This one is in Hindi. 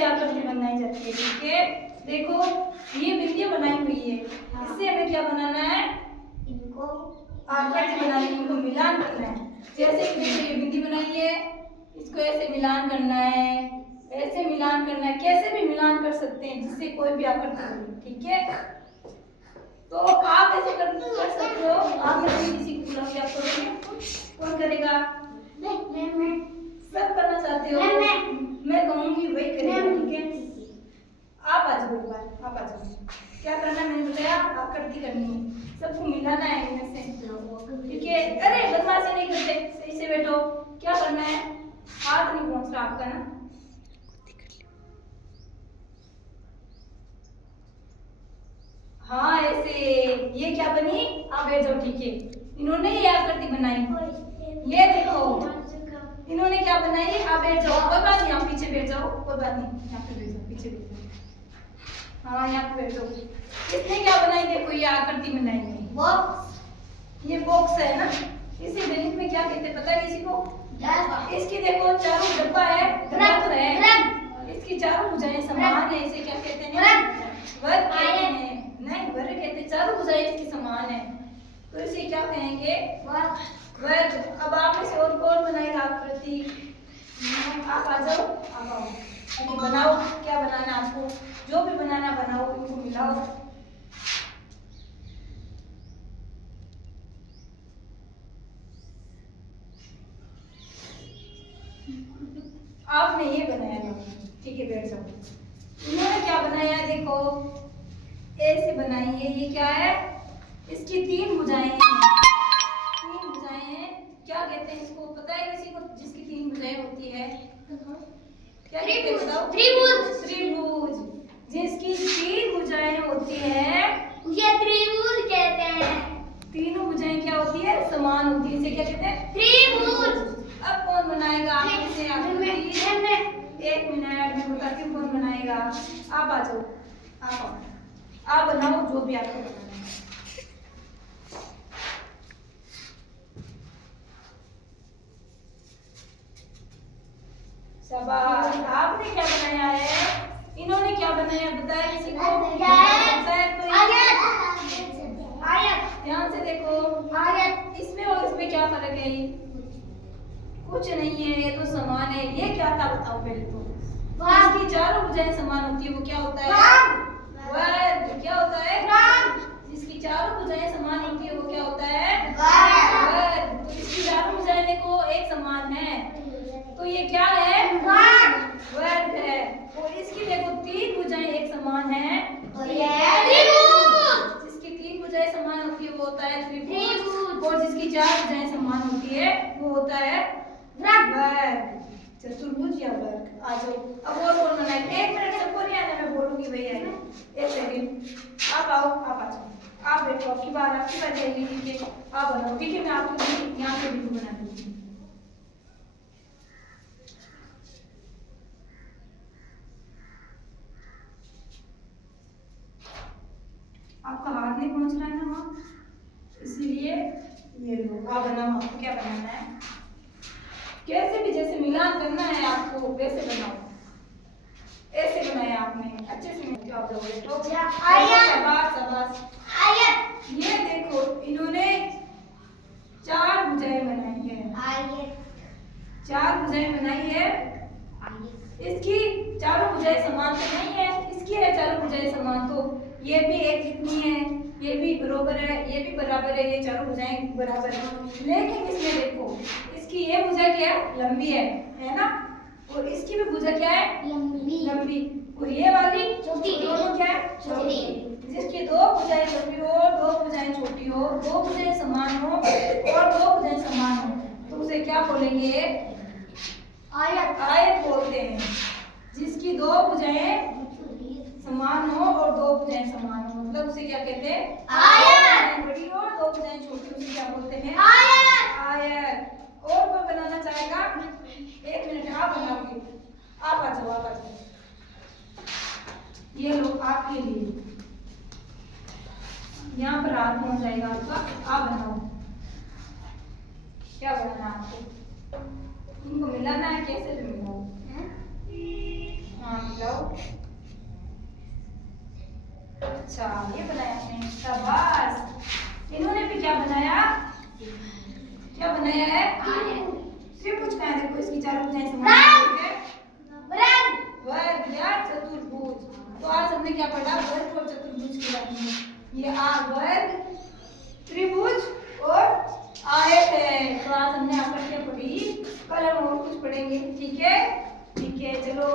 ऐसे आकृति बनाई जाती है। ठीक है, देखो ये बिंदियां बनाई हुई है, इससे हमें क्या बनाना है, इनको आकृति बनानी है, इनको मिलान करना है। जैसे कि देखो ये बिंदी बनाई है, इसको ऐसे मिलान करना है, ऐसे मिलान करना है, कैसे भी मिलान कर सकते हैं जिससे कोई भी आकृति बने। ठीक है, तो आप ऐसे कर सकते हो। आप में किसी को बुलाओगे, आप करोगे? कौन करेगा? मैं सब करना चाहते हो? मैं कहूंगी वही करेगा। ठीक है, आप आ जाओ, एक बार आप आ जाओ। क्या करना है मैंने बताया, आकृति करनी है, सबको मिलाना है इनमें से। ठीक है, अरे बदमाशी नहीं करते, सही से बैठो। क्या करना है, हाथ नहीं पहुंच रहा आपका ना, हाँ ऐसे। ये क्या बनी, आप बैठ जाओ। ठीक है, इन्होंने ये आकृति बनाई, ये देखो इन्होंने क्या बनाई, आप बैठ जाओ। कोई बात नहीं, आप पीछे बैठ जाओ, कोई बात नहीं, यहाँ पे बैठ जाओ, पीछे बैठ जाओ। हाँ यहाँ पे बैठ जाओ। इसने क्या बनाई, देखो ये आकृति बनाई है, बॉक्स। ये बॉक्स है ना, इसे गणित में क्या कहते हैं पता है किसी को? इसकी देखो चारों डब्बा है, डब्बा तो है, इसकी चारों भुजाएं समान है, इसे क्या कहते हैं? वर्ग कहते हैं। नहीं, वर्ग कहते हैं, चारों भुजाएं इसकी समान है, तो इसे क्या कहेंगे? वर्ग। अब आप में से और कौन बनाएगा आकृति? आप आ जाओ, आप आओ, अभी बनाओ। क्या बनाना आपको, जो भी बनाना बनाओ, इनको मिलाओ। आपने ये बनाया था, ठीक है बैठ जाओ। इन्होंने क्या बनाया, देखो ऐसे बनाई है, ये क्या है, इसकी तीन भुजाएं हैं, तीन भुजाएं हैं, क्या कहते हैं इसको पता है किसी को, जिसकी तीन भुजाएं होती है? क्या कहते हैं बताओ? त्रिभुज। त्रिभुज, जिसकी तीन भुजाएं होती है उसे त्रिभुज कहते हैं। तीनों भुजाएं क्या होती है, समान होती है, इसे क्या कहते हैं? त्रिभुज। अब कौन बनाएगा आप इसे? एक मिनट मैं बताती हूँ कौन बनाएगा। आप आ जाओ, आप आओ, आप बनाओ जो भी आपको बनाना है। शाबाश, आपने क्या बनाया है, इन्होंने क्या बनाया बताया किसी को? आयत। ध्यान से देखो, आयत, इसमें और इसमें क्या फर्क है? कुछ नहीं है, ये तो समान है। ये क्या था बताओ पहले तो? इसकी चारों भुजाएं समान होती है, वो क्या होता है? वर्ग। क्या होता है? जिसकी चारों भुजाएं समान होती है वो क्या होता है? वर्ग। तो इसकी चारों भुजाएं देखो एक समान है, तो ये क्या है? वर्ग है। और इसकी देखो तीन भुजाएं एक समान है, जिसकी तीन भुजाएं समान होती है वो होता है त्रिभुज, और जिसकी चार भुजाएं समान होती है वो होता है वर्ग। चतुर्भुज या वर्ग। आ जाओ, अब और कौन बनाए? एक मिनट, सबको नहीं आना, मैं बोलूंगी भैया है ना, एक सेकंड। आप आओ, आप आ जाओ, आप बैठो, आपकी बात जाएगी। ठीक है, आप बनाओ। ठीक है, मैं आपको यहाँ पे भी बना दूंगी। आपका हाथ नहीं पहुंच रहा है ना वहाँ, इसीलिए ये लो, आप बनाओ। आपको क्या बनाना है, कैसे भी जैसे मिलान करना है आपको वैसे बनाओ। ऐसे बनाया आपने, अच्छे से आप जाओ। शाबाश शाबाश। ये देखो इन्होंने चार भुजाएं बनाई है, चार भुजाएं बनाई है। इसकी चारों भुजाएं समान तो नहीं है, इसकी है चारों भुजाएं समान, तो ये भी एक जितनी है, ये भी बराबर है, ये भी बराबर है, ये चारों भुजाएं बराबर है। लेकिन इसमें देखो, इसकी ये भुजा क्या है, लंबी है ना, और इसकी भी भुजा क्या है, लंबी, और ये वाली छोटी, दोनों क्या है, छोटी। जिसकी दो भुजाएं लंबी हो, दो भुजाएं छोटी हो, दो भुजाएं समान हो और दो भुजाएं समान हो, तो उसे क्या बोलेंगे? आयत। आयत बोलते हैं। जिसकी दो भुजाएं समान हो और दो भुजाएं समान हो, मतलब उसे क्या कहते हैं? आयत। बड़ी हो दो भुजाएं छोटी, उसे क्या बोलते हैं? आयत। और कोई बनाना चाहेगा? एक मिनट, आप बनाओगे, आप आ जाओ, आप आ जाओ। ये लो आपके लिए, यहाँ पर हाथ पहुंच जाएगा आपका। आप बनाओ, क्या बनाना है आपको? इनको मिलाना है, कैसे भी मिलाओ। हाँ लाओ। अच्छा ये बनाया आपने, शाबाश। इन्होंने भी क्या बनाया, क्या बनाया है, त्रिभुज का है। देखो इसकी चारों भुजाएं समान है, वर्ग या चतुर्भुज। तो आज हमने क्या पढ़ा, वर्ग और चतुर्भुज के बारे में। ये आ वर्ग, त्रिभुज और आयत है। तो आज हमने आकृतियां पढ़ी, कल हम और कुछ पढ़ेंगे। ठीक है, ठीक है, चलो।